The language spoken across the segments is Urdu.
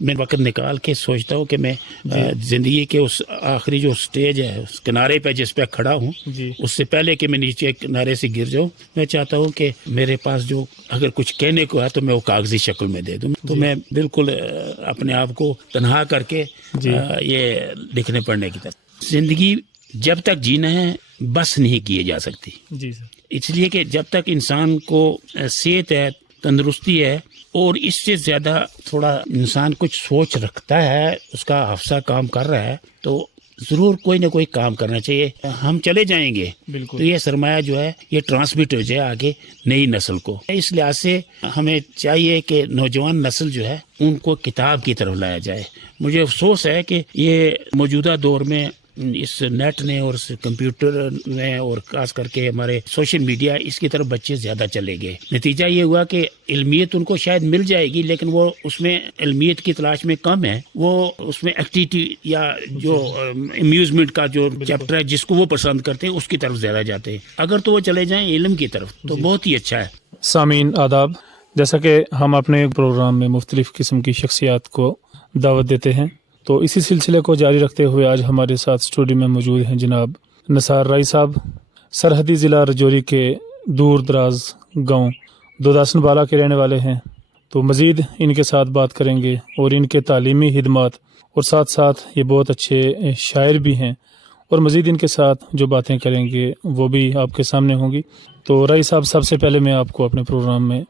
میں وقت نکال کے سوچتا ہوں کہ میں زندگی کے اس آخری جو سٹیج ہے اس کنارے پہ جس پہ کھڑا ہوں اس سے پہلے کہ میں نیچے کنارے سے گر جاؤں، میں چاہتا ہوں کہ میرے پاس جو اگر کچھ کہنے کو ہے تو میں وہ کاغذی شکل میں دے دوں. تو میں بالکل اپنے آپ کو تنہا کر کے یہ لکھنے پڑھنے کی طرف. زندگی جب تک جینا ہے بس نہیں کیے جا سکتی. جی سر. اس لیے کہ جب تک انسان کو صحت ہے، تندرستی ہے، اور اس سے زیادہ تھوڑا انسان کچھ سوچ رکھتا ہے، اس کا حافظہ کام کر رہا ہے، تو ضرور کوئی نہ کوئی کام کرنا چاہیے. ہم چلے جائیں گے تو یہ سرمایہ جو ہے یہ ٹرانسمٹ ہو جائے آگے نئی نسل کو. اس لحاظ سے ہمیں چاہیے کہ نوجوان نسل جو ہے ان کو کتاب کی طرف لایا جائے. مجھے افسوس ہے کہ یہ موجودہ دور میں اس نیٹ نے اور اس کمپیوٹر نے اور خاص کر کے ہمارے سوشل میڈیا اس کی طرف بچے زیادہ چلے گئے. نتیجہ یہ ہوا کہ علمیت ان کو شاید مل جائے گی لیکن وہ اس میں علمیت کی تلاش میں کم ہے. وہ اس میں ایکٹیویٹی یا جو امیوزمنٹ کا جو چیپٹر ہے جس کو وہ پسند کرتے ہیں اس کی طرف زیادہ جاتے ہیں. اگر تو وہ چلے جائیں علم کی طرف تو بہت ہی اچھا ہے. سامعین آداب، جیسا کہ ہم اپنے پروگرام میں مختلف قسم کی شخصیات کو دعوت دیتے ہیں، تو اسی سلسلے کو جاری رکھتے ہوئے آج ہمارے ساتھ اسٹوڈیو میں موجود ہیں جناب نثار رائی صاحب، سرحدی ضلع رجوری کے دور دراز گاؤں دوداسن بالا کے رہنے والے ہیں. تو مزید ان کے ساتھ بات کریں گے اور ان کے تعلیمی خدمات اور ساتھ ساتھ یہ بہت اچھے شاعر بھی ہیں، اور مزید ان کے ساتھ جو باتیں کریں گے وہ بھی آپ کے سامنے ہوں گی. تو رائی صاحب، سب سے پہلے میں آپ کو اپنے پروگرام میں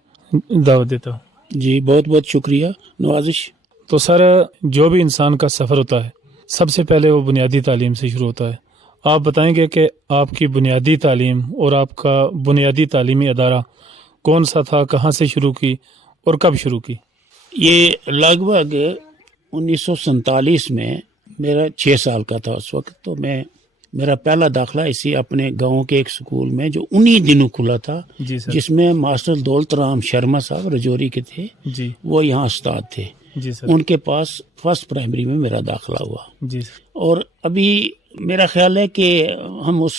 دعوت دیتا ہوں. جی بہت بہت شکریہ، نوازش. تو سر، جو بھی انسان کا سفر ہوتا ہے سب سے پہلے وہ بنیادی تعلیم سے شروع ہوتا ہے. آپ بتائیں گے کہ آپ کی بنیادی تعلیم اور آپ کا بنیادی تعلیمی ادارہ کون سا تھا، کہاں سے شروع کی اور کب شروع کی؟ یہ لگ بھگ 1947 میں میرا 6 سال کا تھا اس وقت. تو میرا پہلا داخلہ اسی اپنے گاؤں کے ایک سکول میں جو انہی دنوں کھلا تھا، جی سر. جس میں ماسٹر دولت رام شرما صاحب رجوری کے تھے، جی وہ یہاں استاد تھے. جی سر. ان کے پاس فرسٹ پرائمری میں میرا داخلہ ہوا. جی سر. اور ابھی میرا خیال ہے کہ ہم اس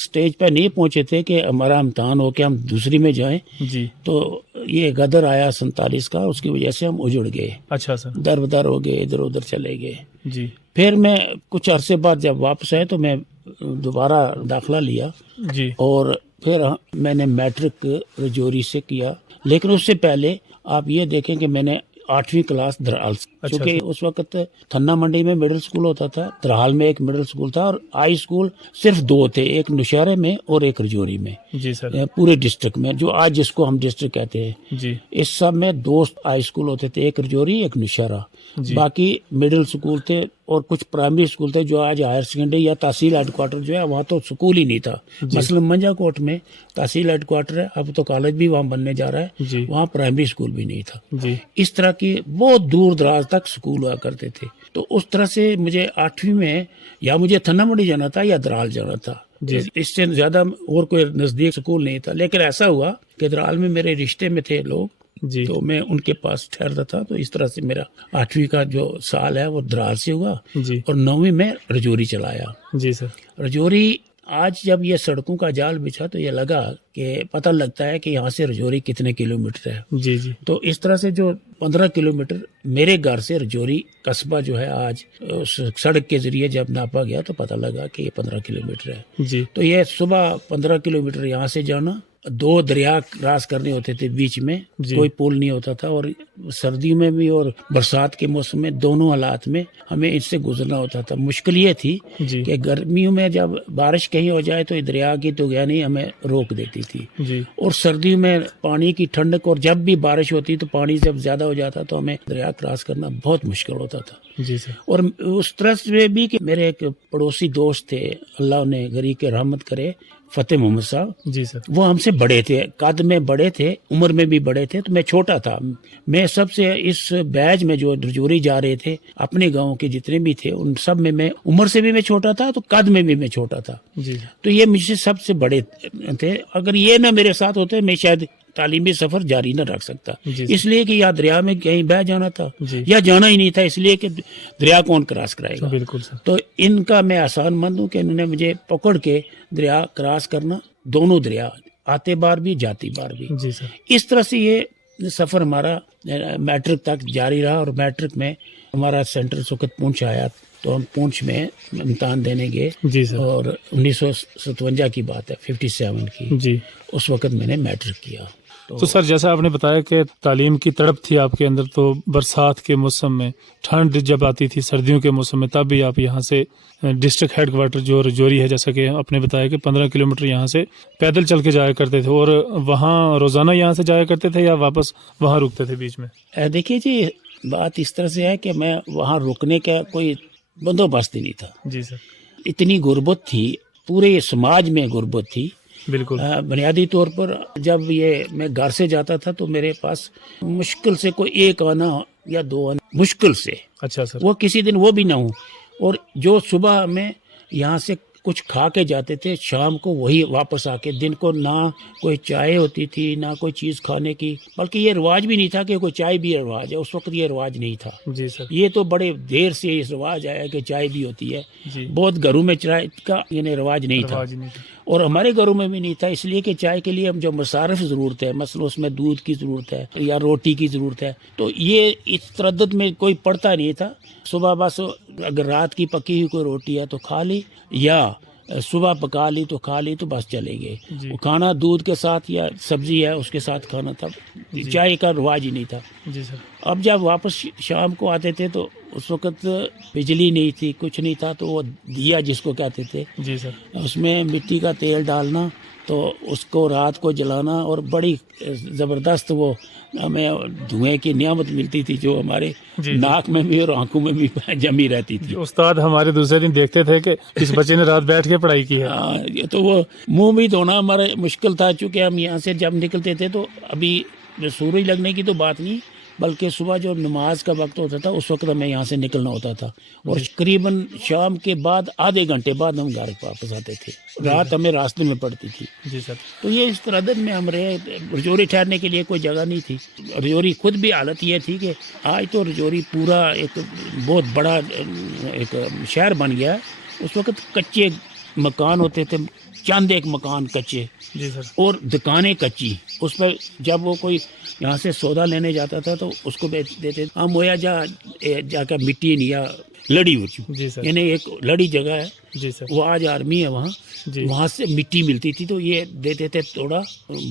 سٹیج پہ نہیں پہنچے تھے کہ ہمارا امتحان ہو کے ہم دوسری میں جائیں. جی. تو یہ غدر آیا 47 کا، اس کی وجہ سے ہم اجڑ گئے. اچھا سر. در بدر ہو گئے، ادھر ادھر چلے گئے. جی. پھر میں کچھ عرصے بعد جب واپس آئے تو میں دوبارہ داخلہ لیا. جی. اور پھر میں نے میٹرک رجوری سے کیا. لیکن اس سے پہلے آپ یہ دیکھیں کہ میں نے 8ویں کلاس درحال، کیونکہ اس وقت تھنا منڈی میں مڈل سکول ہوتا تھا، درحال میں ایک مڈل سکول تھا، اور ہائی سکول صرف 2 تھے، ایک نوشہرے میں اور ایک رجوری میں. جی سر. پورے ڈسٹرکٹ میں، جو آج جس کو ہم ڈسٹرکٹ کہتے ہیں. جی. اس سب میں 2 ہائی سکول ہوتے تھے، ایک رجوری ایک نوشہرہ. باقی مڈل سکول تھے اور کچھ پرائمری سکول تھے جو آج ہائر سیکنڈری یا تحصیل ہیڈ کوارٹر جو ہے وہاں تو سکول ہی نہیں تھا. مثلا منجا کوٹ میں تحصیل ہیڈ کوارٹر ہے، اب تو کالج بھی وہاں بننے جا رہا ہے، وہاں پرائمری سکول بھی نہیں تھا. اس طرح کی بہت دور دراز تک سکول ہوا کرتے تھے. تو اس طرح سے مجھے 8ویں میں یا مجھے تھنا منڈی جانا تھا یا درحال جانا تھا. اس سے زیادہ اور کوئی نزدیک سکول نہیں تھا. لیکن ایسا ہوا کہ درحال میں میرے رشتے میں تھے لوگ، تو میں ان کے پاس ٹھہرتا تھا. تو اس طرح سے میرا 8ویں کا جو سال ہے وہ درحال سے ہوا، اور 9ویں میں رجوری چلایا. جی سر. رجوری آج جب یہ سڑکوں کا جال بچھا تو یہ لگا کہ پتہ لگتا ہے کہ یہاں سے رجوری کتنے کلومیٹر ہے. جی. جی. تو اس طرح سے جو 15 کلومیٹر میرے گھر سے رجوری قصبہ جو ہے آج اس سڑک کے ذریعے جب ناپا گیا تو پتہ لگا کہ یہ 15 کلومیٹر ہے. جی. تو یہ صبح 15 کلومیٹر یہاں سے جانا، 2 دریا کراس کرنے ہوتے تھے بیچ میں، کوئی پل نہیں ہوتا تھا، اور سردیوں میں بھی اور برسات کے موسم میں دونوں حالات میں ہمیں اس سے گزرنا ہوتا تھا. مشکل یہ تھی کہ گرمیوں میں جب بارش کہیں ہو جائے تو دریا کی تو گیا ہمیں روک دیتی تھی، اور سردیوں میں پانی کی ٹھنڈک، اور جب بھی بارش ہوتی تو پانی جب زیادہ ہو جاتا تو ہمیں دریا کراس کرنا بہت مشکل ہوتا تھا. جی سر. اور اس طرح سے بھی کہ میرے ایک پڑوسی دوست تھے، اللہ انہیں غریق کے رحمت کرے، فتح محمد صاحب. جی سر. وہ ہم سے بڑے تھے، قد میں بڑے تھے، عمر میں بھی بڑے تھے. تو میں چھوٹا تھا. میں سب سے اس بیچ میں جو رجوری جا رہے تھے اپنے گاؤں کے جتنے بھی تھے ان سب میں عمر سے بھی میں چھوٹا تھا، تو قد میں بھی میں چھوٹا تھا. تو یہ مجھ سے سب سے بڑے تھے. اگر یہ نہ میرے ساتھ ہوتے میں شاید تعلیمی سفر جاری نہ رکھ سکتا، اس لیے کہ یا دریا میں کہیں بہ جانا تھا یا جانا ہی نہیں تھا، اس لیے کہ دریا کون کراس کرائے گا. بالکل سر. تو ان کا میں احسان مند ہوں کہ انہوں نے مجھے پکڑ کے دریا کراس کرنا، دونوں دریا، آتے بار بھی جاتی بار بھی. جی سر. اس طرح سے یہ سفر ہمارا میٹرک تک جاری رہا, اور میٹرک میں ہمارا سینٹر اس وقت پونچھ آیا, تو ہم پونچھ میں امتحان دینے گئے. جی سر. اور 1957 کی بات ہے, 57 کی. جی. اس وقت میں نے میٹرک کیا. تو سر جیسا آپ نے بتایا کہ تعلیم کی تڑپ تھی آپ کے اندر, تو برسات کے موسم میں, ٹھنڈ جب آتی تھی سردیوں کے موسم میں, تب بھی آپ یہاں سے ڈسٹرکٹ ہیڈ کوارٹر جو رجوری ہے, جیسا کہ آپ نے بتایا کہ 15 کلومیٹر یہاں سے پیدل چل کے جایا کرتے تھے, اور وہاں روزانہ یہاں سے جایا کرتے تھے یا واپس وہاں رکتے تھے بیچ میں؟ دیکھیے جی, بات اس طرح سے ہے کہ میں وہاں رکنے کا کوئی بندوبست ہی نہیں تھا. جی سر. اتنی غربت تھی, پورے سماج میں غربت تھی. بالکل. بنیادی طور پر جب یہ میں گھر سے جاتا تھا تو میرے پاس مشکل سے کوئی ایک آنا یا دو آنا, مشکل سے. اچھا سر. وہ کسی دن وہ بھی نہ ہو, اور جو صبح میں یہاں سے کچھ کھا کے جاتے تھے, شام کو وہی واپس آ کے, دن کو نہ کوئی چائے ہوتی تھی نہ کوئی چیز کھانے کی, بلکہ یہ رواج بھی نہیں تھا کہ کوئی چائے بھی رواج ہے. اس وقت یہ رواج نہیں تھا. جی سر. یہ تو بڑے دیر سے یہ رواج آیا کہ چائے بھی ہوتی ہے. جی. بہت گھروں میں چائے کا یعنی رواج نہیں تھا, اور ہمارے گھروں میں بھی نہیں تھا, اس لیے کہ چائے کے لیے ہم جو مصارف ضرورت ہے, مثلا اس میں دودھ کی ضرورت ہے یا روٹی کی ضرورت ہے, تو یہ اس تردد میں کوئی پڑتا نہیں تھا. صبح بس اگر رات کی پکی ہوئی کوئی روٹی ہے تو کھا لی, یا صبح پکا لی تو کھا لی, تو بس چلے گئے. جی. کھانا دودھ کے ساتھ یا سبزی ہے اس کے ساتھ کھانا تھا, چائے کا رواج ہی نہیں تھا. جی سر. اب جب واپس شام کو آتے تھے تو اس وقت بجلی نہیں تھی, کچھ نہیں تھا, تو وہ دیا جس کو کہتے تھے, جی سر, اس میں مٹی کا تیل ڈالنا, تو اس کو رات کو جلانا, اور بڑی زبردست وہ ہمیں دھوئیں کی نعمت ملتی تھی جو ہمارے ناک میں بھی اور آنکھوں میں بھی جمی رہتی تھی. استاد ہمارے دوسرے دن دیکھتے تھے کہ اس بچے نے رات بیٹھ کے پڑھائی کی ہے. یہ تو وہ منہ بھی دھونا ہمارا مشکل تھا, چونکہ ہم یہاں سے جب نکلتے تھے تو ابھی سورج لگنے کی تو بات نہیں, بلکہ صبح جو نماز کا وقت ہوتا تھا اس وقت ہمیں یہاں سے نکلنا ہوتا تھا, اور قریباً شام کے بعد آدھے گھنٹے بعد ہم گھر واپس آتے تھے. رات ہمیں راستے میں پڑتی تھی. جی سر. تو یہ اس تردد میں ہم رہے. رجوری ٹھہرنے کے لیے کوئی جگہ نہیں تھی. رجوری خود بھی حالت یہ تھی کہ آج تو رجوری پورا ایک بہت بڑا ایک شہر بن گیا ہے. اس وقت کچے مکان ہوتے تھے, چند ایک مکان کچے, جی سر, اور دکانیں کچی. اس پر جب وہ کوئی یہاں سے سودا لینے جاتا تھا تو اس کو بیچ دیتے. ہم ہویا جا کر مٹی یا لڑی ہوتی, جی سر, یعنی ایک لڑی جگہ ہے, جی سر, وہ آج آرمی ہے وہاں, جی, وہاں سے مٹی ملتی تھی, تو یہ دیتے تھے تھوڑا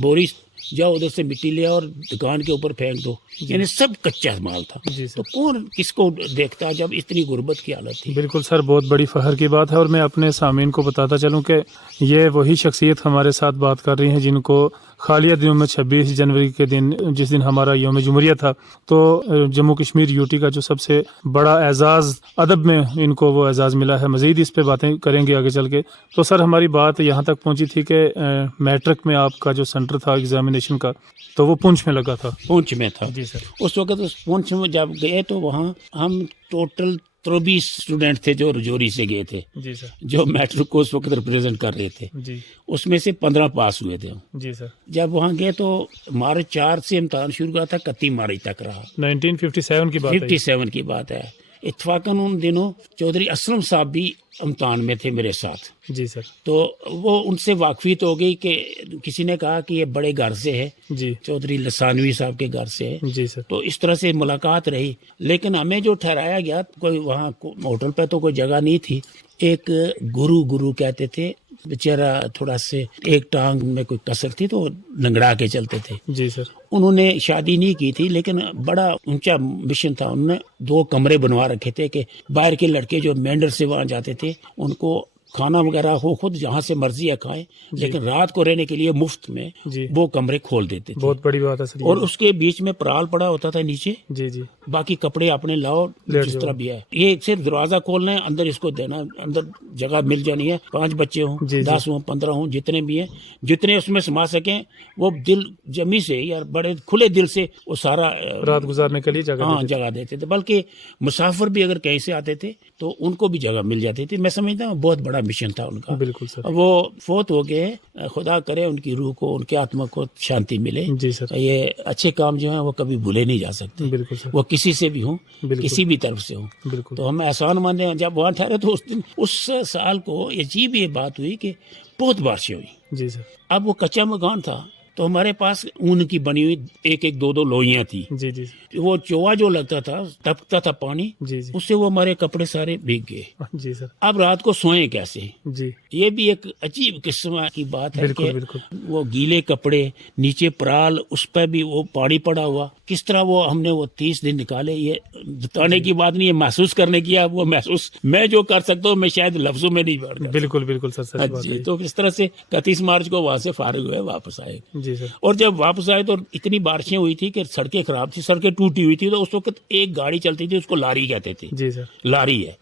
بوری, جاؤ ادھر سے مٹی لے اور دکان کے اوپر پھینک دو. یعنی سب کچا مال تھا. جی تو سر. کون کس کو دیکھتا جب اتنی غربت کی حالت تھی. بالکل سر, بہت بڑی فخر کی بات ہے, اور میں اپنے سامعین کو بتاتا چلوں کہ یہ وہی شخصیت ہمارے ساتھ بات کر رہی ہیں جن کو حالیہ دنوں میں 26 جنوری کے دن, جس دن ہمارا یوم جمہوریہ تھا, تو جموں کشمیر یوٹی کا جو سب سے بڑا اعزاز ادب میں ان کو وہ اعزاز ملا ہے. مزید اس پہ باتیں کریں گے آگے چل کے. تو سر ہماری بات یہاں تک پہنچی تھی کہ میٹرک میں آپ کا جو سینٹر تھا ایگزامینیشن کا, تو وہ پونچھ میں لگا تھا. پونچھ میں تھا. جی سر. اس وقت اس پونچھ میں جب گئے تو وہاں ہم ٹوٹل 23 اسٹوڈنٹ تھے جو رجوری سے گئے تھے, جی سر, جو میٹرک کو اس وقت ریپرزینٹ کر رہے تھے. جی, اس میں سے 15 پاس ہوئے تھے. جی سر. جب وہاں گئے تو مارچ 4 سے امتحان شروع ہوا تھا, 31 مارچ تک رہا. 1957 کی بات ہے. 57 کی بات ہے. اتفاقاً ان دنوں چودھری اسلم صاحب بھی امتحان میں تھے میرے ساتھ. جی سر. تو وہ ان سے واقفیت ہو گئی کہ کسی نے کہا کہ یہ بڑے گھر سے ہے, جی, چودھری لسانوی صاحب کے گھر سے ہے. جی سر. تو اس طرح سے ملاقات رہی. لیکن ہمیں جو ٹھہرایا گیا, کوئی وہاں ہوٹل پہ تو کوئی جگہ نہیں تھی. ایک گرو کہتے تھے, بیچارہ تھوڑا سے ایک ٹانگ میں کوئی کسر تھی تو لنگڑا کے چلتے تھے. جی سر. انہوں نے شادی نہیں کی تھی, لیکن بڑا اونچا مشن تھا. انہوں نے 2 کمرے بنوا رکھے تھے کہ باہر کے لڑکے جو مینڈر سے وہاں جاتے تھے ان کو کھانا وغیرہ ہو خود جہاں سے مرضی ہے کھائیں, لیکن رات کو رہنے کے لیے مفت میں جی, وہ کمرے کھول دیتے تھے. بہت بڑی بات ہے سر. اور اس کے بیچ میں پرال پڑا ہوتا تھا نیچے. جی, جی, باقی کپڑے اپنے لاؤ جس طرح بھی ہے. یہ صرف دروازہ کھولنا ہے, اندر اس کو دینا, اندر جگہ مل جانی ہے. 5 بچے ہوں, 10 ہوں, 15 ہوں, جتنے بھی ہیں, جتنے اس میں سما سکیں, وہ دل جمی سے یا بڑے کھلے دل سے وہ سارا رات گزارنے کے لیے جگہ دیتے تھے. بلکہ مسافر بھی اگر کہیں سے آتے تھے تو ان کو بھی جگہ مل جاتی تھی. میں سمجھتا ہوں بہت بڑا مشن تھا ان کا. بالکل سر. وہ فوت ہو گئے, خدا کرے ان کی روح کو, ان کے آتما کو شانتی ملے. جی سر. یہ اچھے کام جو ہیں وہ کبھی بھولے نہیں جا سکتے. بالکل سر. وہ کسی سے بھی ہوں, کسی بھی طرف سے ہوں. بالکل. تو ہم احسان مند ہیں. جب وہاں ٹھہرے تو اس سال کو عجیب یہ بات ہوئی کہ بہت بارشیں ہوئی. جی سر. اب وہ کچا مکان تھا, تو ہمارے پاس اون کی بنی ہوئی ایک ایک دو دو لوئیاں تھی. جی جی وہ چوہا جو لگتا تھا ٹپکتا تھا پانی, جی جی اس سے وہ ہمارے کپڑے سارے بھیگ گئے. جی سر. اب رات کو سوئیں کیسے؟ جی یہ بھی ایک عجیب قسم کی بات ہے بالکل کہ بالکل. وہ گیلے کپڑے, نیچے پرال, اس پہ بھی وہ پانی پڑا ہوا, کس طرح وہ ہم نے وہ 30 دن نکالے. یہ بتانے کی بات نہیں ہے, محسوس کرنے کی. وہ محسوس میں جو کر سکتا ہوں میں شاید لفظوں میں نہیں بیٹھ گیا. بالکل بالکل سر, سچ بات ہے. تو اس طرح سے 31 مارچ کو وہاں سے فارغ ہوئے, واپس آئے. جی سر. اور جب واپس آئے تو اتنی بارشیں ہوئی تھی کہ سڑکیں خراب تھی, سڑکیں ٹوٹی ہوئی تھی. تو اس وقت ایک گاڑی چلتی تھی, اس کو لاری کہتے تھے. جی سر. لاری ہے.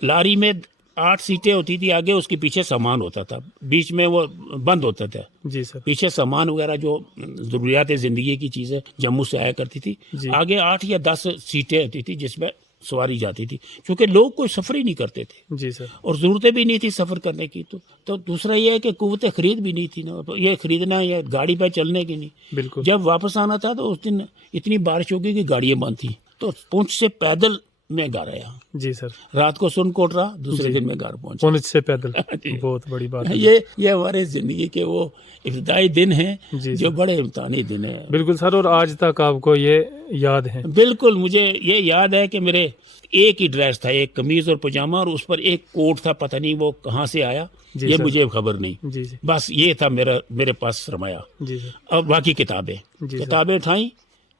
لاری میں 8 سیٹیں ہوتی تھی, آگے اس کے پیچھے سامان ہوتا تھا, بیچ میں وہ بند ہوتا تھا. جی سر. پیچھے سامان وغیرہ جو ضروریات زندگی کی چیزیں جموں سے آیا کرتی تھی. جی. آگے 8 یا 10 سیٹیں ہوتی تھی جس میں سواری جاتی تھی, کیونکہ لوگ کوئی سفر ہی نہیں کرتے تھے. جی سر. اور ضرورتیں بھی نہیں تھی سفر کرنے کی. تو دوسرا یہ ہے کہ قوت خرید بھی نہیں تھی نا, یہ خریدنا یا گاڑی پہ چلنے کی نہیں. بالکل. جب واپس آنا تھا تو اس دن اتنی بارش ہو گئی کہ گاڑیاں بند تھیں. تو پونچھ سے پیدل میں گھر آیا. جی سر. رات کو سن کوٹ رہا, دوسرے دن میں گھر پہنچا. پونچھ سے پیدل. بہت بڑی بات ہے. یہ ہمارے زندگی کے وہ ابتدائی دن ہیں جو بڑے امتحانی دن ہیں. بالکل سر. اور آج تک آپ کو یہ یاد ہے؟ بالکل. مجھے یہ یاد ہے کہ میرے ایک ہی ڈریس تھا, ایک قمیض اور پجامہ, اور اس پر ایک کوٹ تھا. پتہ نہیں وہ کہاں سے آیا, یہ مجھے خبر نہیں. جی جی. بس یہ تھا میرے پاس سرمایہ. جی سر. اور باقی کتابیں اٹھائیں.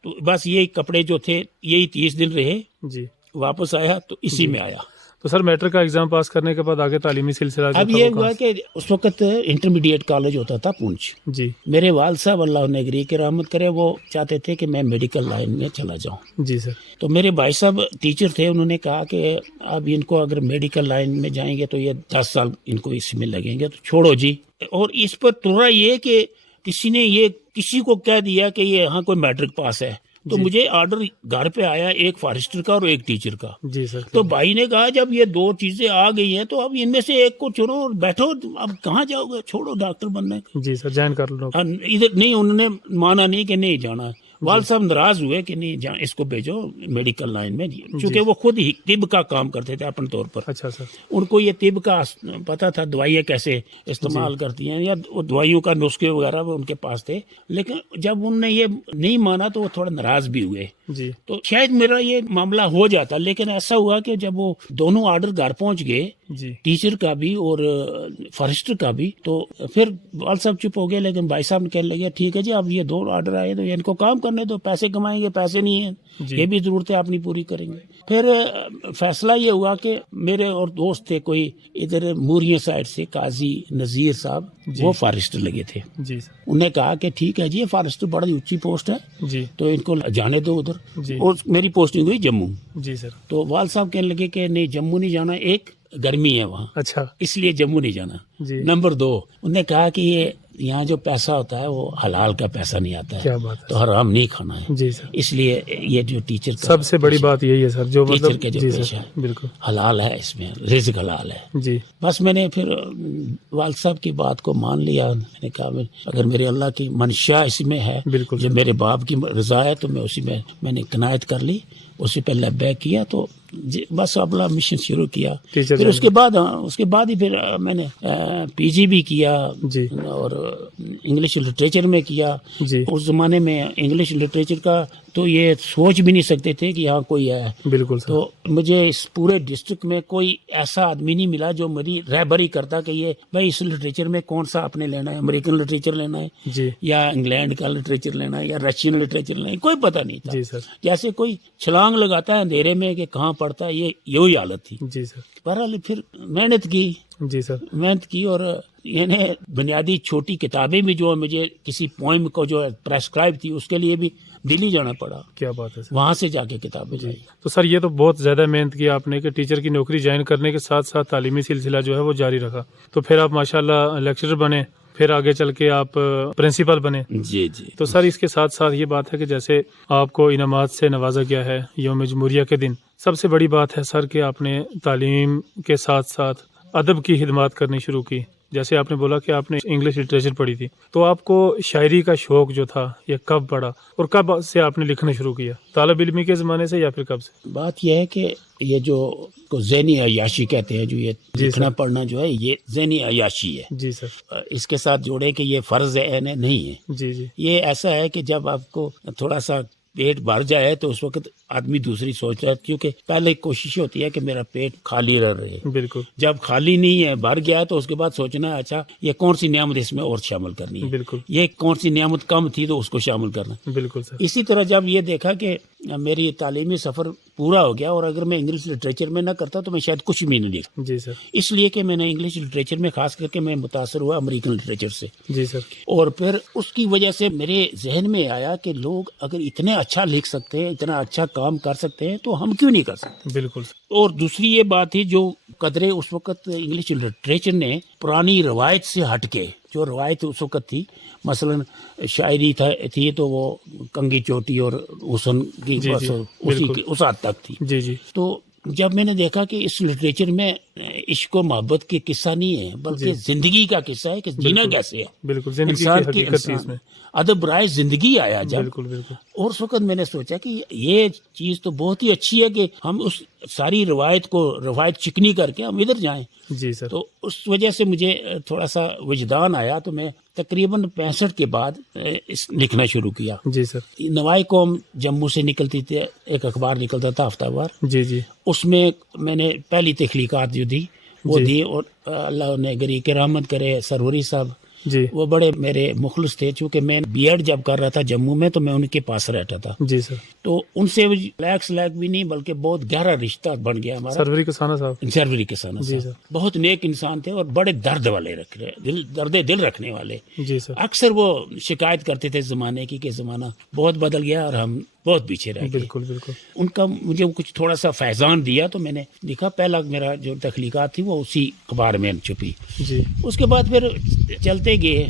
تو بس یہی کپڑے جو تھے, یہی 30 دن رہے. جی. واپس آیا تو اسی میں آیا. تو سر میٹرک کا ایگزام پاس کرنے کے بعد آگے تعلیمی سلسلہ اب یہ ہوا کہ اس وقت انٹرمیڈیٹ کالج ہوتا تھا پونچھ. جی. میرے والد صاحب اللہ نگری کے رحمت کرے, وہ چاہتے تھے کہ میں میڈیکل لائن میں چلا جاؤں. جی سر. تو میرے بھائی صاحب ٹیچر تھے, انہوں نے کہا کہ اب ان کو اگر میڈیکل لائن میں جائیں گے تو یہ 10 سال ان کو اس میں لگیں گے, تو چھوڑو جی. اور اس پر ترا یہ کہ کسی نے یہ کسی کو کہہ دیا کہ یہ یہاں کوئی میٹرک پاس ہے. تو مجھے آرڈر گھر پہ آیا, ایک فارسٹر کا اور ایک ٹیچر کا. جی سر. تو بھائی نے کہا جب یہ 2 چیزیں آ گئی ہیں تو اب ان میں سے ایک کو چنو اور بیٹھو. اب کہاں جاؤ گے, چھوڑو ڈاکٹر بننے کا. جی سر. جوائن کر لو. ادھر نہیں, انہوں نے مانا نہیں کہ نہیں جانا. والد صاحب ناراض ہوئے کہ نہیں اس کو بھیجو میڈیکل لائن میں, چونکہ وہ خود ہی طب کا کام کرتے تھے اپنے طور پر. اچھا سر. ان کو یہ طب کا پتا تھا, دوائیاں کیسے استعمال کرتی ہیں, یا دوائیوں کا نسخے وغیرہ وہ ان کے پاس تھے. لیکن جب انہوں نے یہ نہیں مانا تو وہ تھوڑا ناراض بھی ہوئے. جی. تو شاید میرا یہ معاملہ ہو جاتا, لیکن ایسا ہوا کہ جب وہ دونوں آرڈر گھر پہنچ گئے, جی. ٹیچر کا بھی اور فارسٹر کا بھی, تو پھر والد صاحب چپ ہو گئے. لیکن بھائی صاحب نے کہنے لگے ٹھیک ہے جی, اب یہ 2 آرڈر آئے تو ان کو کام کرنے دو, پیسے کمائیں گے, پیسے نہیں ہیں, یہ بھی ضرورتیں اپنی پوری کریں گے. پھر فیصلہ یہ ہوا کہ میرے اور دوست تھے کوئی ادھر موریاں سائڈ سے, قاضی نذیر صاحب, وہ فارسٹر لگے تھے. جی. انہوں نے کہا کہ ٹھیک ہے جی, یہ فارسٹر بڑی اونچی پوسٹ ہے, جی. تو ان کو جانے دو ادھر. جی. اور میری پوسٹنگ ہوئی جموں. جی سر. تو والد صاحب کہنے لگے کہ نہیں جموں نہیں جانا, ایک گرمی ہے وہاں, اچھا, اس لیے جموں نہیں جانا. جی. نمبر 2, انہوں نے کہا کہ یہ یہاں جو پیسہ ہوتا ہے وہ حلال کا پیسہ نہیں آتا ہے, کیا بات ہے, تو حرام نہیں کھانا ہے. جی سر. اس لیے یہ جو ٹیچر کا سب سے بڑی بات یہی ہے سر, جو ٹیچر مطلب کے جو جی پیشہ سر, ہے بالکل حلال ہے, اس میں رزق حلال ہے. جی. بس میں نے پھر والد صاحب کی بات کو مان لیا. میں نے کہا اگر میرے اللہ کی منشا اس میں ہے, بالکل جب میرے باپ کی رضا ہے, تو میں اسی میں نے قناعت کر لی, اسی پہ لبیک کیا. تو بس اپنا مشن شروع کیا. پھر اس کے بعد ہی پھر میں نے پی جی بھی کیا. جی. اور انگلش لٹریچر میں کیا. جی. اس زمانے میں انگلش لٹریچر کا تو یہ سوچ بھی نہیں سکتے تھے کہ یہاں کوئی ہے. بالکل. تو مجھے اس پورے ڈسٹرکٹ میں کوئی ایسا آدمی نہیں ملا جو میری رہبری کرتا کہ یہ بھائی اس لٹریچر میں کون سا آپ نے لینا ہے, امریکن لٹریچر لینا ہے, جی, یا انگلینڈ کا لٹریچر لینا ہے, یا رشین لٹریچر لینا ہے, کوئی پتہ نہیں تھا. جی سر. جیسے کوئی چھلانگ لگاتا ہے اندھیرے میں کہ کہاں پڑتا ہے, یہی حالت تھی. جی سر. بہرحال پھر محنت کی. جی سر. محنت کی, اور یعنی بنیادی چھوٹی کتابیں بھی جو مجھے کسی پوئم کو جو پریسکرائب تھی اس کے لیے بھی دلی جانا پڑا. کیا بات ہے سر. وہاں سے جا کے کتابیں لائی. تو سر یہ تو بہت زیادہ محنت کی آپ نے کہ ٹیچر کی نوکری جوائن کرنے کے ساتھ ساتھ تعلیمی سلسلہ جو ہے وہ جاری رکھا. تو پھر آپ ماشاءاللہ لیکچرر بنے, پھر آگے چل کے آپ پرنسپل بنے. جی جی. تو سر اس کے ساتھ ساتھ یہ بات ہے کہ جیسے آپ کو انعامات سے نوازا گیا ہے یوم جمہوریہ کے دن, سب سے بڑی بات ہے سر کہ آپ نے تعلیم کے ساتھ ساتھ ادب کی خدمات کرنی شروع کی, جیسے آپ نے بولا کہ آپ نے انگلش لٹریچر پڑھی تھی، تو آپ کو شاعری کا شوق جو تھا یہ کب پڑا اور کب سے آپ نے لکھنا شروع کیا؟ طالب علمی کے زمانے سے یا پھر کب سے؟ بات یہ ہے کہ یہ جو کو ذہنی عیاشی کہتے ہیں، جو یہ جی لکھنا سر۔ پڑھنا جو ہے یہ ذہنی عیاشی ہے. جی سر۔ اس کے ساتھ جوڑے کہ یہ فرض عین نہیں ہے. جی جی یہ ایسا ہے کہ جب آپ کو تھوڑا سا پیٹ بھر جائے تو اس وقت آدمی دوسری سوچتا ہے، کیونکہ پہلے کوشش ہوتی ہے کہ میرا پیٹ خالی رہے. بالکل جب خالی نہیں ہے، بھر گیا، تو اس کے بعد سوچنا ہے اچھا یہ کون سی نعمت اس میں اور شامل کرنی ہے، بالکل یہ کون سی نعمت کم تھی تو اس کو شامل کرنا. بالکل سر۔ اسی طرح جب یہ دیکھا کہ میری تعلیمی سفر پورا ہو گیا اور اگر میں انگلش لٹریچر میں نہ کرتا تو میں شاید کچھ بھی نہیں لکھتا. جی سر۔ اس لیے کہ میں نے انگلش لٹریچر میں خاص کر کے میں متاثر ہوا امریکن لٹریچر سے. جی سر۔ اور پھر اس کی وجہ سے میرے ذہن میں آیا کہ لوگ اگر اتنے اچھا لکھ سکتے ہیں، اتنا اچھا کام کر سکتے ہیں تو ہم کیوں نہیں کر سکتے. بالکل سر۔ اور دوسری یہ بات تھی جو قدرے اس وقت انگلش لٹریچر نے پرانی روایت سے ہٹ کے، جو روایت اس وقت تھی، مثلا شاعری تھی تو وہ کنگھی چوٹی اور حسن کی جی بس جی، اسی بالکل۔ اس حد تک تھی. جی جی تو جب میں نے دیکھا کہ اس لٹریچر میں عشق و محبت کی قصہ نہیں ہے بلکہ زندگی کا قصہ ہے کہ جینا بالکل، کیسے ہے. بالکل زندگی کی انسان کی حقیقت تھی اس میں۔ ادب برائے زندگی آیا جب، بالکل بالکل اور اس وقت میں نے سوچا کہ یہ چیز تو بہت ہی اچھی ہے کہ ہم اس ساری روایت چکنی کر کے ہم ادھر جائیں. جی سر۔ تو اس وجہ سے مجھے تھوڑا سا وجدان آیا تو میں تقریباً 65 کے بعد لکھنا شروع کیا. جی سر۔ نوائی قوم جموں سے نکلتی تھی، ایک اخبار نکلتا تھا ہفتہ وار، جی جی اس میں میں نے پہلی تخلیقات جو دی وہ جی دی. اور اللہ نے گری کے رحمت کرے سروری صاحب، جی وہ بڑے میرے مخلص تھے. چونکہ میں بی ایڈ جب کر رہا تھا جموں میں تو میں ان کے پاس رہتا تھا، جی سر۔ تو ان سے لیک بھی نہیں بلکہ بہت گہرا رشتہ بن گیا ہمارا. سروری کسانہ صاحب۔ سروری کسانہ جی صاحب بہت نیک انسان تھے اور بڑے درد والے درد دل رکھنے والے. جی سر۔ اکثر وہ شکایت کرتے تھے زمانے کی کہ زمانہ بہت بدل گیا اور ہم بہت پیچھے رہ گئے. بالکل بالکل ان کا مجھے کچھ تھوڑا سا فیضان دیا تو میں نے لکھا. پہلا میرا جو تخلیقات تھی وہ اسی اخبار میں چھپی. جی اس کے بعد پھر چلتے گئے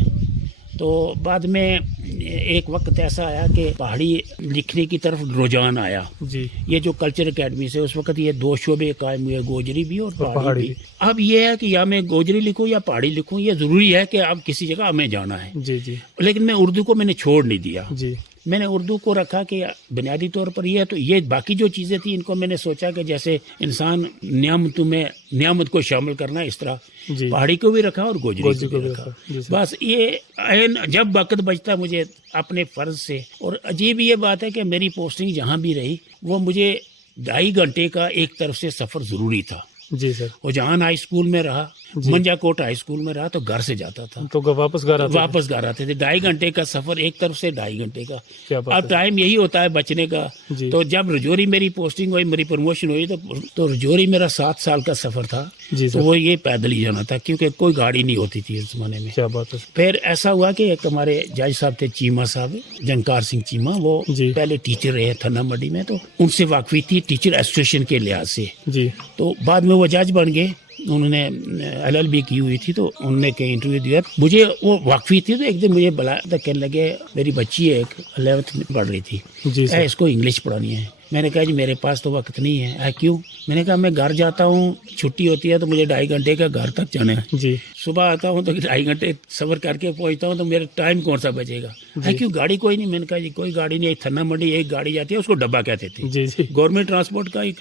تو بعد میں ایک وقت ایسا آیا کہ پہاڑی لکھنے کی طرف رجحان آیا. جی یہ جو کلچر اکیڈمی سے اس وقت یہ 2 شعبے قائم ہوئے، گوجری بھی اور پہاڑی پہاڑی بھی. بھی. اب یہ ہے کہ یا میں گوجری لکھوں یا پہاڑی لکھوں، یہ ضروری ہے کہ اب کسی جگہ ہمیں جانا ہے. جی جی لیکن میں اردو کو میں نے چھوڑ نہیں دیا. جی میں نے اردو کو رکھا کہ بنیادی طور پر یہ ہے. تو یہ باقی جو چیزیں تھیں ان کو میں نے سوچا کہ جیسے انسان نعمتوں میں نعمت کو شامل کرنا، اس طرح جی پہاڑی کو بھی رکھا اور گوجری گوجری کو بھی رکھا. جی سر۔ بس یہ جب وقت بچتا مجھے اپنے فرض سے. اور عجیب یہ بات ہے کہ میری پوسٹنگ جہاں بھی رہی وہ مجھے 2.5 گھنٹے کا ایک طرف سے سفر ضروری تھا. جی سر۔ وہ جہان ہائی اسکول میں رہا، جی. منجا کوٹ ہائی اسکول میں رہا تو گھر سے جاتا تھا، تو واپس گھر آتے واپس گھر آتے تھے. 2.5 گھنٹے کا سفر ایک طرف سے 2.5 گھنٹے کا. کیا بات اب ہے؟ ٹائم یہی ہوتا ہے بچنے کا. جی. تو جب رجوری میری پوسٹنگ ہوئی، میری پروموشن ہوئی تو رجوری میرا 7 سال کا سفر تھا. جی سر۔ تو وہ یہ پیدل ہی جانا تھا کیونکہ کوئی گاڑی نہیں ہوتی تھی اس زمانے میں. کیا بات ہے؟ پھر ایسا ہوا کہ ایک ہمارے جج صاحب تھے چیمہ صاحب، جنکار سنگھ چیمہ، وہ جی. پہلے ٹیچر رہے تھنا منڈی میں، تو ان سے واقفی تھی ٹیچر ایسوسیشن کے لحاظ سے. جی تو بعد میں وہ جج بن گئے، انہوں نے LLB کی ہوئی تھی تو انہوں نے کہیں انٹرویو دیا. مجھے وہ واقفی تھی تو ایک دن مجھے بلایا تو کہنے لگے میری بچی ہے ایک 11th میں پڑھ رہی تھی، جی سر۔ اس کو انگلش پڑھانی ہے. میں نے کہا جی میرے پاس تو وقت نہیں ہے. کیوں؟ میں نے کہا میں گھر جاتا ہوں، چھٹی ہوتی ہے تو مجھے 2.5 گھنٹے کا گھر تک جانا ہے. جی صبح آتا ہوں تو 2.5 گھنٹے سفر کر کے پہنچتا ہوں تو میرا ٹائم کون سا بچے گا. کیوں؟ گاڑی کوئی نہیں. میں نے کہا جی کوئی گاڑی نہیں. تھنا منڈی ایک گاڑی جاتی ہے اس کو ڈبہ کہتے تھے. جی جی گورنمنٹ ٹرانسپورٹ کا ایک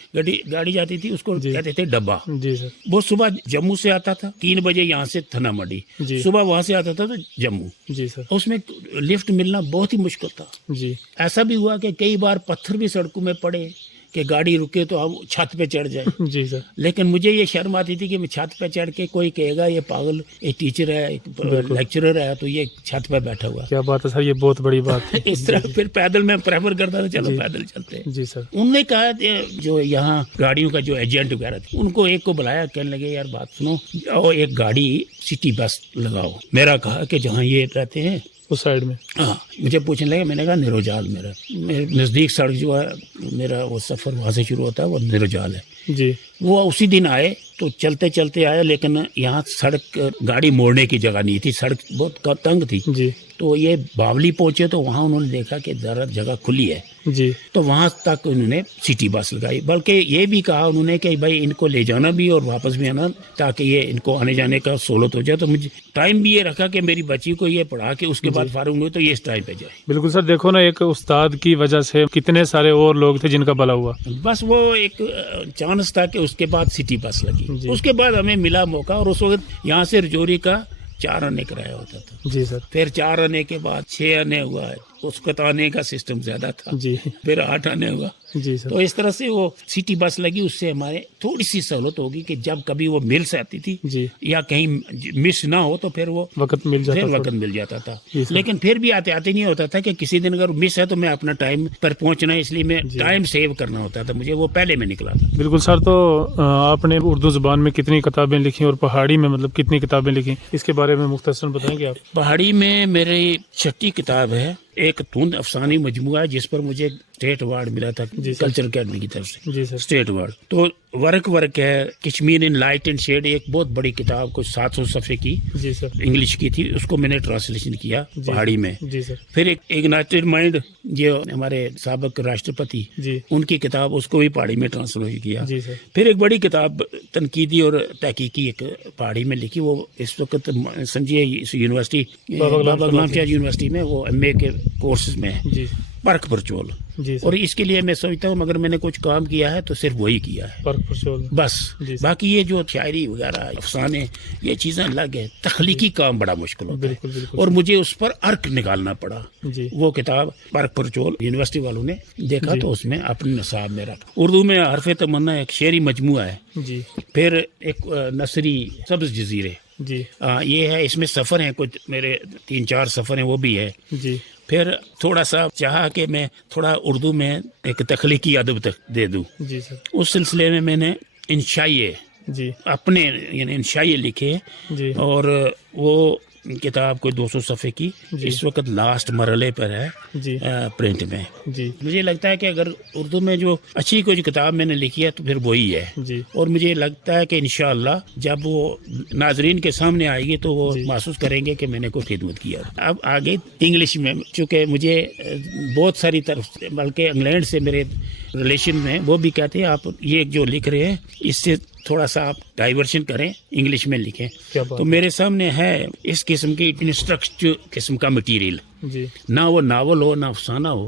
گاڑی جاتی تھی اس کو کہتے تھے ڈبہ. جی سر۔ وہ صبح جموں سے آتا تھا 3 بجے یہاں سے تھنا منڈی، جی. صبح وہاں سے آتا تھا تو جموں. جی سر۔ اس میں لفٹ ملنا بہت ہی مشکل تھا. جی ایسا بھی ہوا کہ کئی بار پتھر بھی سڑکوں میں پڑے کہ گاڑی رکے تو ہم چھت پہ چڑھ جائیں. جی سر۔ لیکن مجھے یہ شرم آتی تھی کہ میں چھت پہ چڑھ کے کوئی کہے گا یہ پاگل ایک ٹیچر ہے، ایک لیکچرر ہے تو یہ چھت پہ بیٹھا ہوا. کیا بات ہے سر، یہ بہت بڑی بات ہے۔ اس طرح پھر پیدل میں پریفر کرتا تھا، چلو جی. پیدل چلتے. جی سر۔ انہوں نے کہا جو یہاں گاڑیوں کا جو ایجنٹ وغیرہ تھے ان کو ایک کو بلایا، کہنے لگے یار بات سنو، جاؤ ایک گاڑی سٹی بس لگاؤ. میرا کہا کہ جہاں یہ رہتے ہیں اس سائڈ میں. ہاں. مجھے پوچھنے لگے، میں نے کہا نروجال میرے نزدیک سڑک جو ہے میرا وہ سفر وہاں سے شروع ہوتا ہے وہ نروجال ہے. جی وہ اسی دن آئے تو چلتے چلتے آئے، لیکن یہاں سڑک گاڑی موڑنے کی جگہ نہیں تھی، سڑک بہت تنگ تھی. جی تو یہ باولی پہنچے تو وہاں انہوں نے دیکھا کہ ذرا جگہ کھلی ہے جی تو وہاں تک انہوں نے سٹی بس لگائی. بلکہ یہ بھی کہا انہوں نے کہ بھائی ان کو لے جانا بھی اور واپس بھی آنا تاکہ یہ ان کو آنے جانے کا سہولت ہو جائے. تو مجھے ٹائم بھی یہ رکھا کہ میری بچی کو یہ پڑھا کے اس کے بعد فارغ ہوئے تو یہ اس ٹائم پہ جائے. بالکل سر، دیکھو نا ایک استاد کی وجہ سے کتنے سارے اور لوگ تھے جن کا بھلا ہوا. بس وہ ایک چانس تھا کہ اس کے بعد سٹی بس لگی. جی. اس کے بعد ہمیں ملا موقع اور اس وقت یہاں سے رجوری کا 4 آنے کرایہ ہوتا تھا. جی سر. پھر 4 آنے کے بعد 6 آنے ہوا ہے. اس وقت آنے کا سسٹم زیادہ تھا. جی پھر 8 آنے ہوا. جی سر. تو اس طرح سے وہ سٹی بس لگی. اس سے ہمارے تھوڑی سی سہولت ہوگی کہ جب کبھی وہ مل سے آتی تھی جی یا کہیں مس نہ ہو تو پھر وہ وقت مل جاتا پھر تھا. وقت مل جاتا تھا. جی سر. لیکن پھر بھی آتے آتے نہیں ہوتا تھا کہ کسی دن اگر مس ہے تو میں اپنا ٹائم پر پہنچنا ہے، اس لیے میں ٹائم سیو کرنا ہوتا تھا مجھے. وہ پہلے میں نکلا تھا. بالکل سر. تو آپ نے اردو زبان میں کتنی کتابیں لکھی اور پہاڑی میں مطلب کتنی کتابیں لکھی، اس کے بارے میں مختصراً بتائیں گے آپ؟ پہاڑی میں میری 6ٹھی کتاب ہے. ایک دھند افسانی مجموعہ ہے جس پر مجھے اسٹیٹ ایوارڈ ملا تھا کلچر اکیڈمی کی طرف سے. جی سر. State award. تو ورک ہے Kashmir in light and shade, ایک بہت بڑی کتاب کچھ 700 صفحے کی جی سر. انگلش کی تھی. اس کو میں نے ٹرانسلیشن کیا پہاڑی میں. جی سر. پھر ایک اگنائٹڈ مائنڈ جو ہمارے سابق راشٹرپتی جی ان کی کتاب، اس کو بھی پہاڑی میں ٹرانسلیٹ کیا. جی سر. پھر ایک بڑی کتاب تنقیدی اور تحقیقی ایک پہاڑی میں لکھی. وہ اس وقت سمجھیے اس یونیورسٹی بابا غلام شاہ یونیورسٹی میں وہ MA کے کورسز میں ہے. جی پرکھ پرچول. جی سر. اور اس کے لیے میں سوچتا ہوں اگر میں نے کچھ کام کیا ہے تو صرف وہی کیا ہے پرکھ پرچول. بس. جی سر. باقی یہ جو شاعری وغیرہ افسانے یہ چیزیں الگ ہے. تخلیقی کام بڑا مشکل ہوتا ہے بالکل بالکل. اور مجھے اس پر ارک نکالنا پڑا. جی وہ کتاب پرکھ پرچول یونیورسٹی والوں نے دیکھا تو اس میں اپنے نصاب میں رکھا. اردو میں حرف تمنا ایک شعری مجموعہ ہے. جی پھر ایک نثری سبز جزیرے جی یہ ہے. اس میں سفر ہیں کچھ میرے 3-4 سفر ہیں وہ بھی ہے. جی پھر تھوڑا سا چاہا کہ میں تھوڑا اردو میں ایک تخلیقی ادب دے دوں. جی سر. اس سلسلے میں نے انشائیے جی اپنے یعنی انشائیے لکھے جی اور وہ کتاب کوئی 200 صفحے کی اس وقت لاسٹ مرحلے پر ہے جی پرنٹ میں. جی مجھے لگتا ہے کہ اگر اردو میں جو اچھی کوئی کتاب میں نے لکھی ہے تو پھر وہی ہے. جی اور مجھے لگتا ہے کہ انشاءاللہ جب وہ ناظرین کے سامنے آئے گی تو وہ محسوس کریں گے کہ میں نے کوئی خدمت کیا. اب آگے انگلش میں چونکہ مجھے بہت ساری طرف بلکہ انگلینڈ سے میرے ریلیشن میں وہ بھی کہتے ہیں آپ یہ جو لکھ رہے ہیں اس سے تھوڑا سا آپ ڈائیورشن کریں انگلش میں لکھیں. تو میرے سامنے ہے اس قسم کی انسٹرکٹ قسم کا مٹیریل. جی نہ وہ ناول ہو نہ افسانہ ہو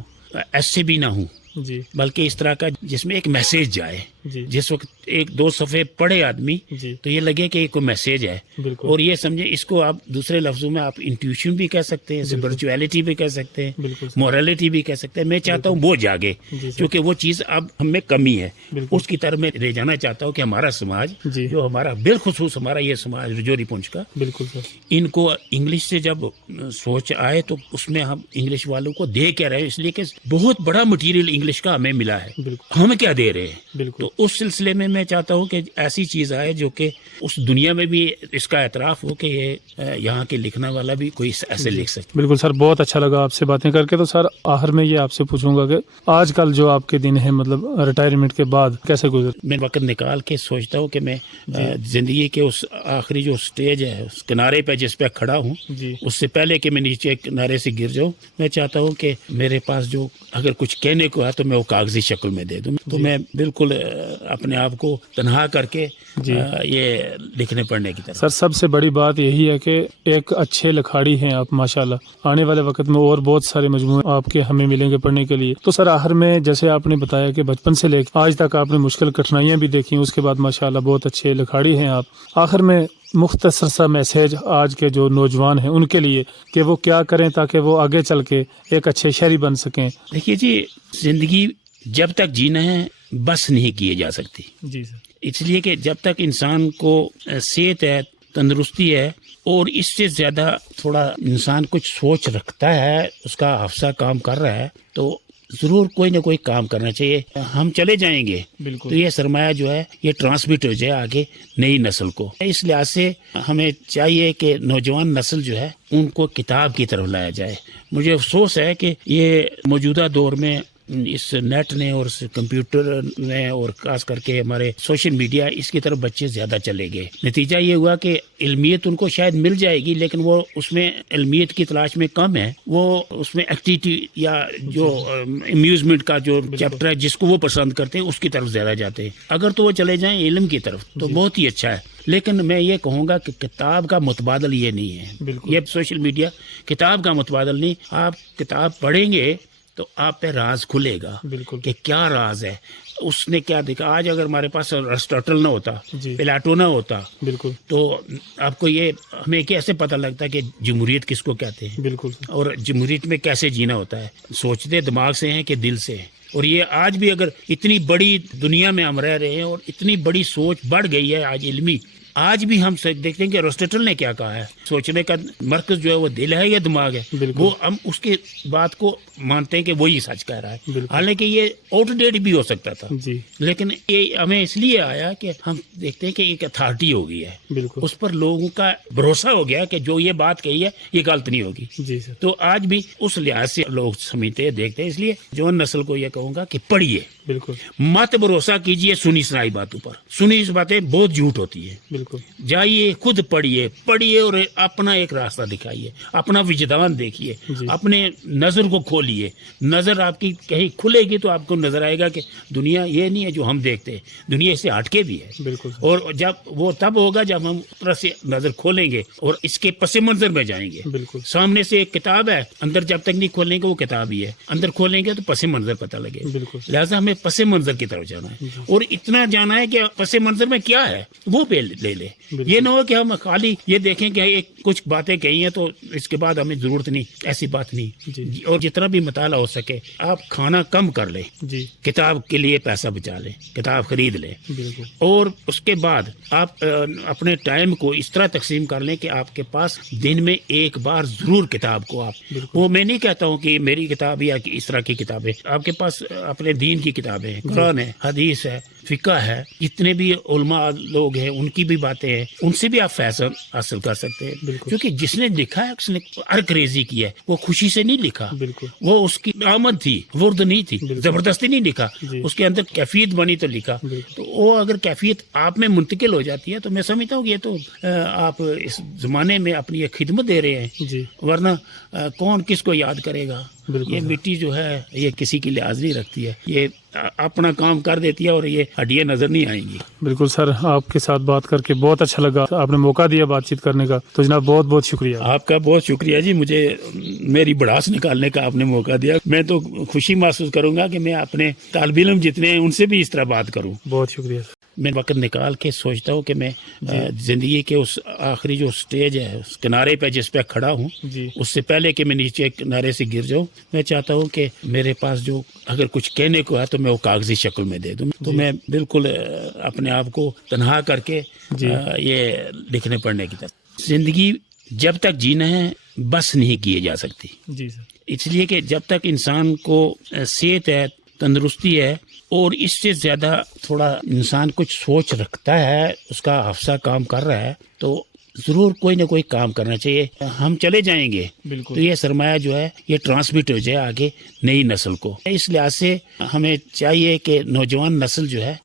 ایسے بھی نہ ہوں جی بلکہ اس طرح کا جس میں ایک میسیج جائے. جی جس وقت 1-2 صفحے پڑھے آدمی جی تو یہ لگے کہ یہ کوئی میسیج ہے. بالکل اور یہ سمجھے اس کو آپ دوسرے لفظوں میں آپ انٹیوشن بھی کہہ سکتے ہیں, اسپرچویلٹی بھی کہہ سکتے ہیں, بالکل مورالٹی بھی کہہ سکتے ہیں. میں چاہتا ہوں وہ جاگے کیونکہ وہ چیز اب ہم میں کمی ہے. اس کی طرف میں لے جانا چاہتا ہوں کہ ہمارا سماج جو ہمارا بالخصوص ہمارا یہ سماج رجوری پونچھ کا, بالکل سر, ان کو انگلش سے جب سوچ آئے تو اس میں ہم انگلش والوں کو دے کیا رہے, اس لیے کہ بہت بڑا مٹیریل انگلش کا ہمیں ملا ہے, ہم کیا دے رہے ہیں. تو اس سلسلے میں چاہتا ہوں کہ ایسی چیز آئے جو کہ اس دنیا میں بھی اس کا اعتراف ہو کہ یہ یہاں کے لکھنے والا بھی کوئی ایسے لکھ سکتا. بالکل سر, بہت اچھا لگا آپ سے باتیں کر کے. تو سر آخر میں یہ آپ سے پوچھوں گا کہ آج کل جو آپ کے دن ہیں مطلب ریٹائرمنٹ کے بعد کیسے گزر؟ میں وقت نکال کے سوچتا ہوں کہ میں زندگی کے اس آخری جو سٹیج ہے اس کنارے پہ جس پہ کھڑا ہوں اس سے پہلے کہ میں نیچے کنارے سے گر جاؤں, میں چاہتا ہوں کہ میرے پاس جو اگر کچھ کہنے کو ہے تو میں وہ کاغذی شکل میں دے دوں. تو میں بالکل اپنے آپ کو تنہا کر کے یہ لکھنے پڑھنے کی طرف. سر سب سے بڑی بات یہی ہے کہ ایک اچھے لکھاڑی ہیں آپ ماشاءاللہ. آنے والے وقت میں اور بہت سارے مجموعے آپ کے ہمیں ملیں گے پڑھنے کے لیے. تو سر آخر میں جیسے آپ نے بتایا کہ بچپن سے لے کے آج تک آپ نے مشکل کٹھنائیاں بھی دیکھی, اس کے بعد ماشاءاللہ بہت اچھے لکھاڑی ہیں آپ. آخر میں مختصر سا میسیج آج کے جو نوجوان ہیں ان کے لیے کہ وہ کیا کریں تاکہ وہ آگے چل کے ایک اچھے شہری بن سکیں. دیکھیے جی, زندگی جب تک جینا ہے بس نہیں کیے جا سکتی. جی سر. اس لیے کہ جب تک انسان کو صحت ہے, تندرستی ہے اور اس سے زیادہ تھوڑا انسان کچھ سوچ رکھتا ہے, اس کا حافظہ کام کر رہا ہے, تو ضرور کوئی نہ کوئی کام کرنا چاہیے. ہم چلے جائیں گے تو یہ سرمایہ جو ہے یہ ٹرانسمٹ ہو جائے آگے نئی نسل کو. اس لحاظ سے ہمیں چاہیے کہ نوجوان نسل جو ہے ان کو کتاب کی طرف لایا جائے. مجھے افسوس ہے کہ یہ موجودہ دور میں اس نیٹ نے اور اس کمپیوٹر نے اور خاص کر کے ہمارے سوشل میڈیا، اس کی طرف بچے زیادہ چلے گئے. نتیجہ یہ ہوا کہ علمیت ان کو شاید مل جائے گی، لیکن وہ اس میں علمیت کی تلاش میں کم ہے. وہ اس میں ایکٹیویٹی یا جو امیوزمنٹ کا جو چیپٹر ہے جس کو وہ پسند کرتے ہیں اس کی طرف زیادہ جاتے ہیں. اگر تو وہ چلے جائیں علم کی طرف تو بہت ہی اچھا ہے، لیکن میں یہ کہوں گا کہ کتاب کا متبادل یہ نہیں ہے. یہ سوشل میڈیا کتاب کا متبادل نہیں. آپ کتاب پڑھیں گے تو آپ پہ راز کھلے گا کہ کیا راز ہے، اس نے کیا دیکھا. آج اگر ہمارے پاس ارسطاٹل نہ ہوتا، پلاٹو نہ ہوتا، تو آپ کو یہ ہمیں کیسے پتہ لگتا کہ جمہوریت کس کو کہتے ہیں اور جمہوریت میں کیسے جینا ہوتا ہے. سوچتے دماغ سے ہیں کہ دل سے ہیں. اور یہ آج بھی اگر اتنی بڑی دنیا میں ہم رہ رہے ہیں اور اتنی بڑی سوچ بڑھ گئی ہے آج علمی، آج بھی ہم دیکھتے ہیں کہ ارسطاٹل نے کیا کہا ہے، سوچنے کا مرکز جو ہے وہ دل ہے یا دماغ ہے. وہ ہم اس کے بات کو مانتے ہیں کہ وہی سچ کہہ رہا ہے، حالانکہ یہ آؤٹ ڈیٹ بھی ہو سکتا تھا. لیکن یہ ہمیں اس لیے آیا کہ ہم دیکھتے ہیں کہ ایک اتھارٹی ہو گئی ہے، اس پر لوگوں کا بھروسہ ہو گیا کہ جو یہ بات کہی ہے یہ غلط نہیں ہوگی. تو آج بھی اس لحاظ سے لوگ سمجھتے ہیں، دیکھتے ہیں. اس لیے جوان نسل کو یہ کہوں گا کہ پڑھیے، مت بھروسہ کیجیے سنی سنائی باتوں پر. سنی باتیں بہت جھوٹ ہوتی ہے. جائیے خود پڑھیے اور اپنا ایک راستہ دکھائیے، اپنا وجدان دیکھیے، اپنے نظر کو کھولیے. نظر آپ کی کہیں کھلے گی تو آپ کو نظر آئے گا کہ دنیا یہ نہیں ہے جو ہم دیکھتے ہیں، دنیا اس سے ہٹ کے بھی ہے. اور جب وہ تب ہوگا جب ہم اس طرح سے نظر کھولیں گے اور اس کے پس منظر میں جائیں گے. سامنے سے ایک کتاب ہے، اندر جب تک نہیں کھولیں گے وہ کتاب ہی ہے، اندر کھولیں گے تو پس منظر پتہ لگے. لہٰذا ہمیں پس منظر کی طرف جانا ہے اور اتنا جانا ہے کہ پس منظر میں کیا ہے وہ پہ لے لے. یہ نہ ہو کہ ہم خالی یہ دیکھیں کہ ایک کچھ باتیں کہی ہیں تو اس کے بعد ہمیں ضرورت نہیں، ایسی بات نہیں. اور جتنا بھی مطالعہ ہو سکے آپ کھانا کم کر لیں، کتاب کے لیے پیسہ بچا لیں، کتاب خرید لیں. اور اس کے بعد آپ اپنے ٹائم کو اس طرح تقسیم کر لیں کہ آپ کے پاس دن میں ایک بار ضرور کتاب کو آپ، وہ میں نہیں کہتا ہوں کہ میری کتاب یا اس طرح کی کتابیں، آپ کے پاس اپنے دین کی کتابیں ہیں، قرآن ہے، حدیث ہے، فقہ ہے، جتنے بھی علماء لوگ ہیں ان کی بھی باتیں ہیں، ان سے بھی آپ فیصل حاصل کر سکتے ہیں. کیونکہ جس نے لکھا ہے اس نے ارکریزی کی ہے، وہ خوشی سے نہیں لکھا، وہ اس کی آمد تھی، ورد نہیں تھی، زبردستی نہیں لکھا، اس کے اندر کیفیت بنی تو لکھا. تو وہ اگر کیفیت آپ میں منتقل ہو جاتی ہے تو میں سمجھتا ہوں کہ یہ تو آپ اس زمانے میں اپنی ایک خدمت دے رہے ہیں. ورنہ کون کس کو یاد کرے گا؟ یہ مٹی جو ہے یہ کسی کی لحاظ نہیں رکھتی ہے، یہ اپنا کام کر دیتی ہے اور یہ ہڈیاں نظر نہیں آئیں گی. بالکل سر، آپ کے ساتھ بات کر کے بہت اچھا لگا، آپ نے موقع دیا بات چیت کرنے کا، تو جناب بہت بہت شکریہ. آپ کا بہت شکریہ جی، مجھے میری بڑاس نکالنے کا آپ نے موقع دیا. میں تو خوشی محسوس کروں گا کہ میں اپنے طالب علم جتنے ہیں ان سے بھی اس طرح بات کروں. بہت شکریہ. میں وقت نکال کے سوچتا ہوں کہ میں زندگی کے اس آخری جو سٹیج ہے، اس کنارے پہ جس پہ کھڑا ہوں، اس سے پہلے کہ میں نیچے کنارے سے گر جاؤں، میں چاہتا ہوں کہ میرے پاس جو اگر کچھ کہنے کو ہے تو میں وہ کاغذی شکل میں دے دوں. تو میں بالکل اپنے آپ کو تنہا کر کے یہ لکھنے پڑھنے کی طرف. زندگی جب تک جینا ہے بس نہیں کیے جا سکتی. اس لیے کہ جب تک انسان کو صحت ہے، تندرستی ہے اور اس سے زیادہ تھوڑا انسان کچھ سوچ رکھتا ہے، اس کا حافظہ کام کر رہا ہے، تو ضرور کوئی نہ کوئی کام کرنا چاہیے. ہم چلے جائیں گے تو یہ سرمایہ جو ہے یہ ٹرانسمٹ ہو جائے آگے نئی نسل کو. اس لحاظ سے ہمیں چاہیے کہ نوجوان نسل جو ہے